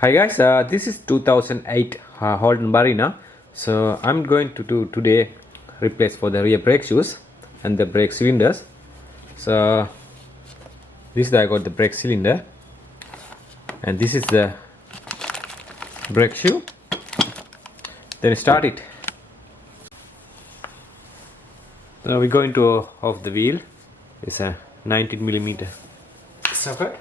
Hi guys, this is 2008 Holden Barina. So I'm going to do today replace for the rear brake shoes and the brake cylinders. So this is I got the brake cylinder, and this is the brake shoe. Then start it. Now we're going to off the wheel. It's a 19mm socket.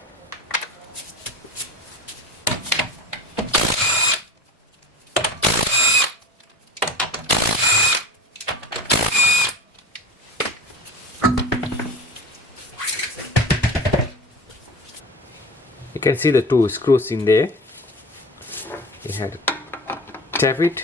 You can see the two screws in there. You have to tap it.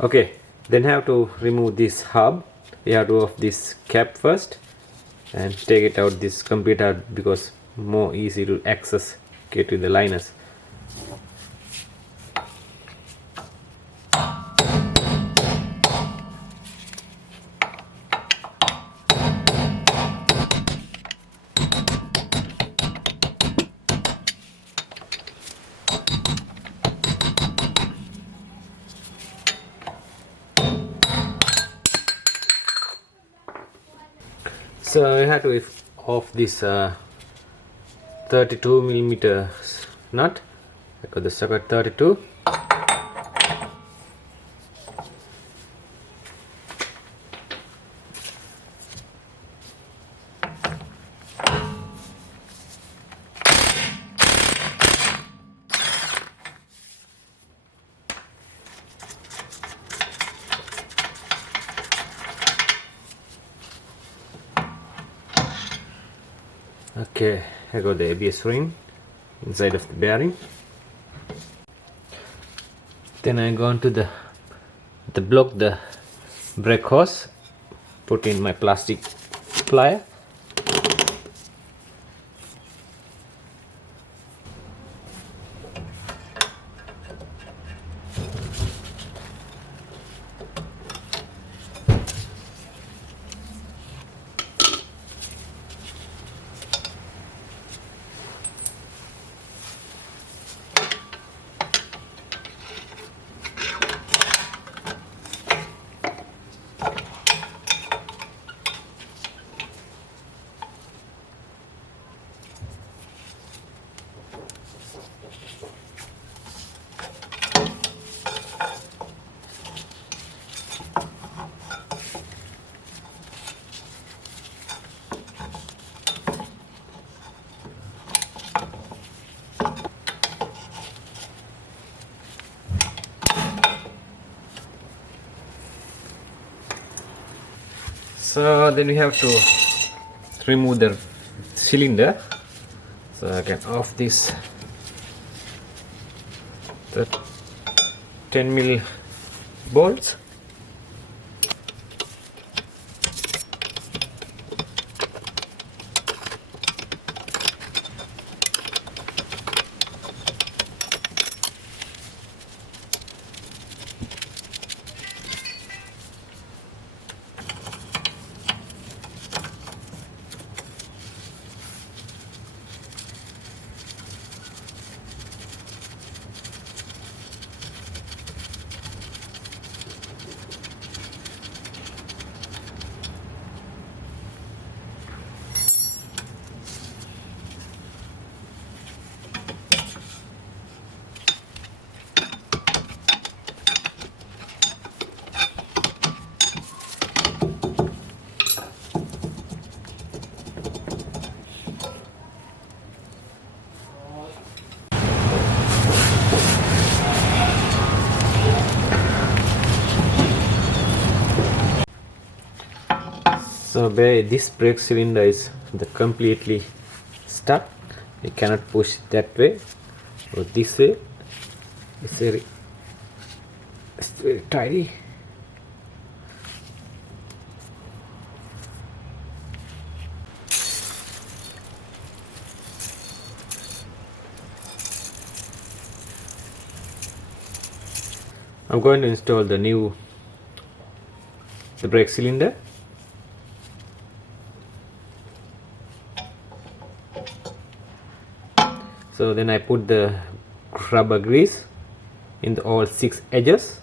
Okay, then have to remove this hub. We have to off this cap first and take it out, this computer, because more easy to access, get to the liners. So I have to off this 32mm nut. I got the socket 32. Okay, I got the ABS ring inside of the bearing. Then I go on to the block the brake hose, put in my plastic plier. So then we have to remove the cylinder. So I can off this the 10mm bolts. So this brake cylinder is the completely stuck. You cannot push it that way or this way. It's very tidy. I'm going to install the brake cylinder. So then I put the rubber grease in all 6 edges.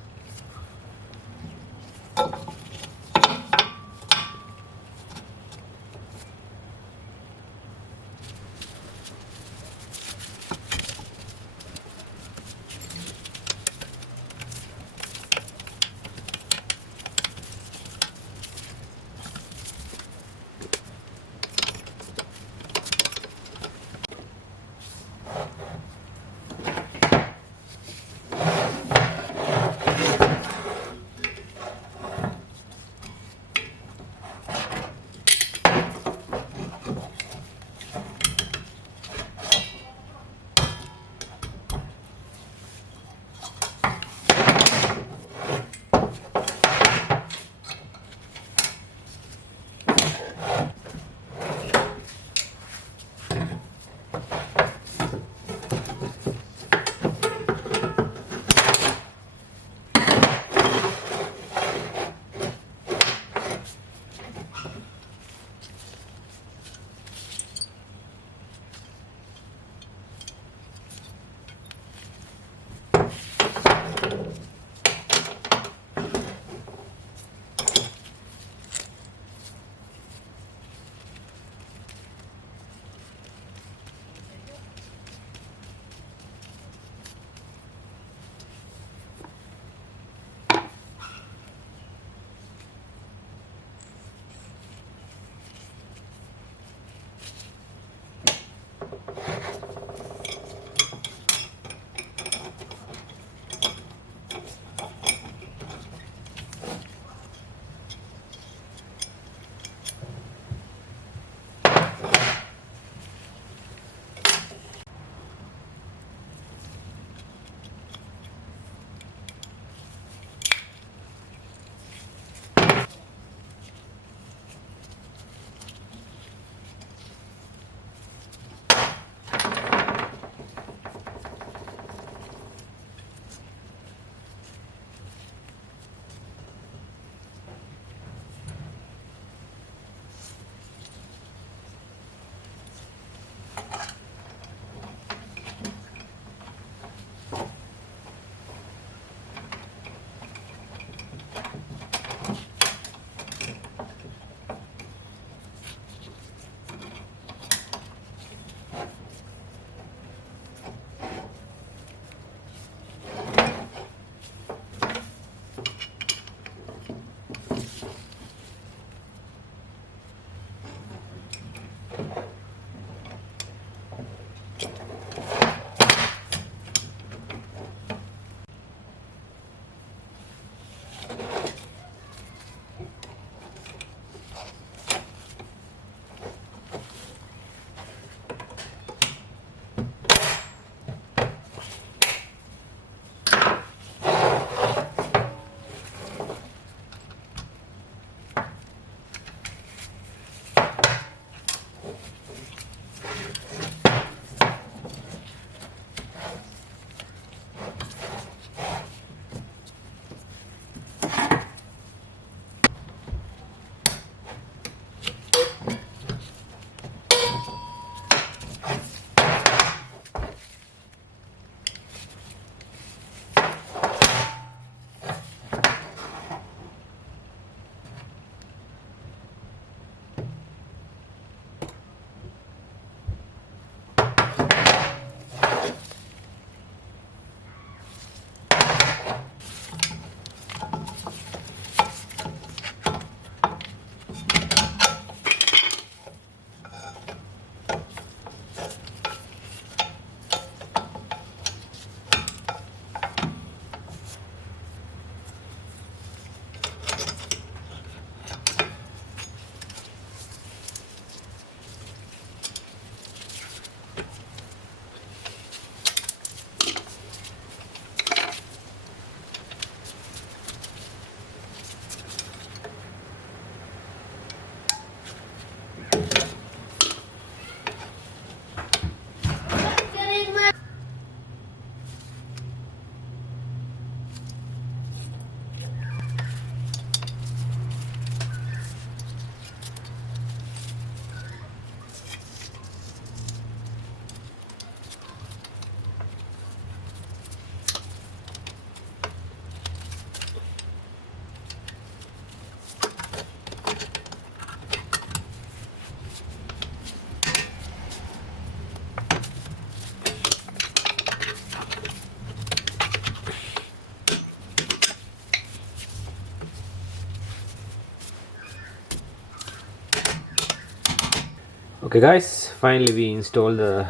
Okay guys, finally we installed the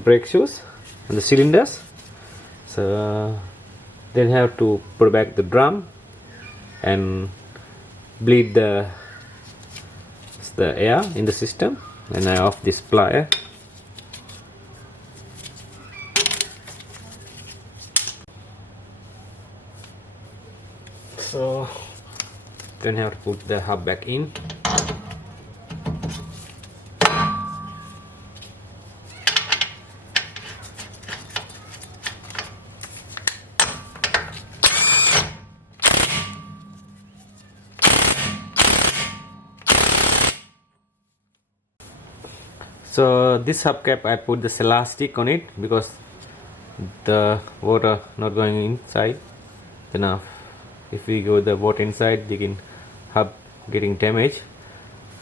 brake shoes and the cylinders. So then have to put back the drum and bleed the air in the system, and I off this plier. So then have to put the hub back in. So this hubcap I put the elastic on it because the water not going inside. Then if we go the water inside, the hub getting damaged.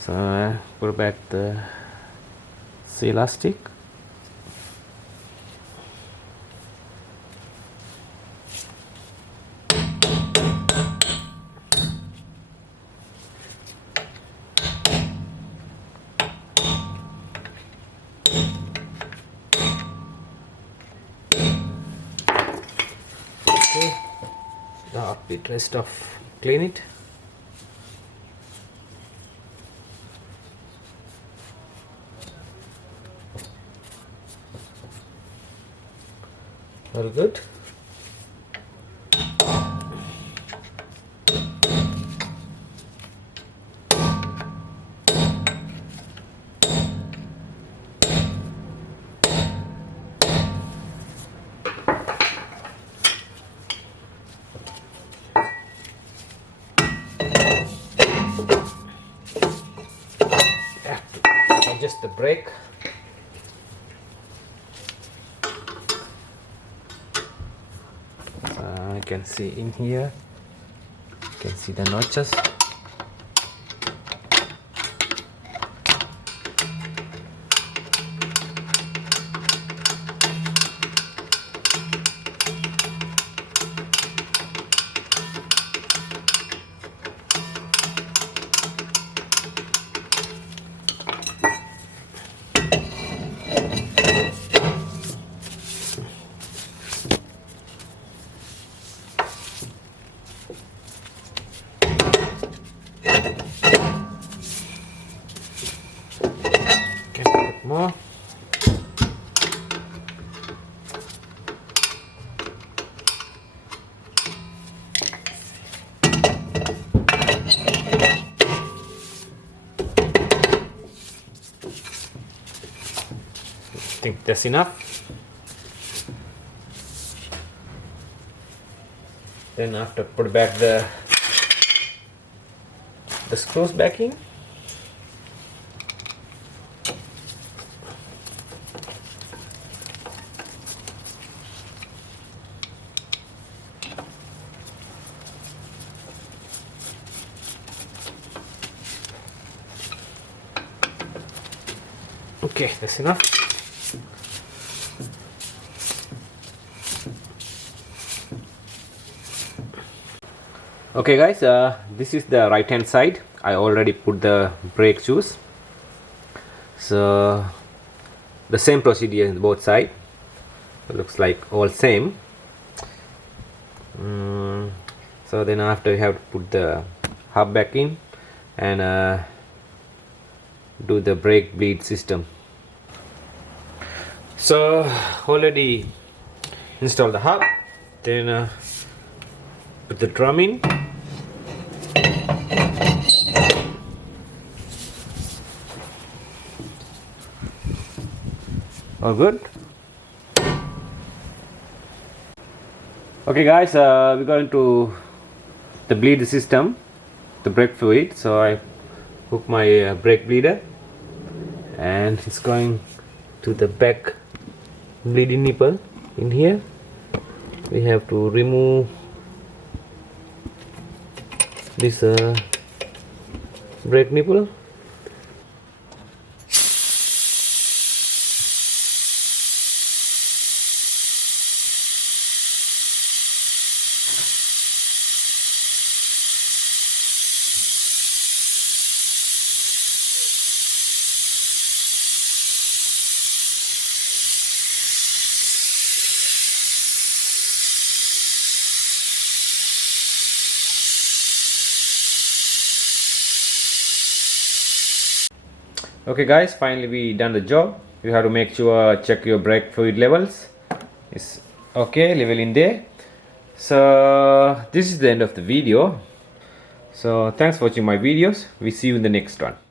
So I put back the elastic. Okay, now we rest of clean it. Very good. Adjust the brake. You can see in here, you can see the notches. More. I think that's enough. Then after put back the screws back in. Okay, that's enough. Okay guys, this is the right hand side. I already put the brake shoes. So the same procedure in both sides. It looks like all same. So then after you have to put the hub back in and do the brake bleed system. So already install the hub, then put the drum in. All good. Okay guys, we're going to the bleed system, the brake fluid. So I hook my brake bleeder and it's going to the back bleeding nipple. In here we have to remove this brake nipple. Okay guys, finally we done the job. You have to make sure check your brake fluid levels. It's okay, level in there. So this is the end of the video. So thanks for watching my videos. We see you in the next one.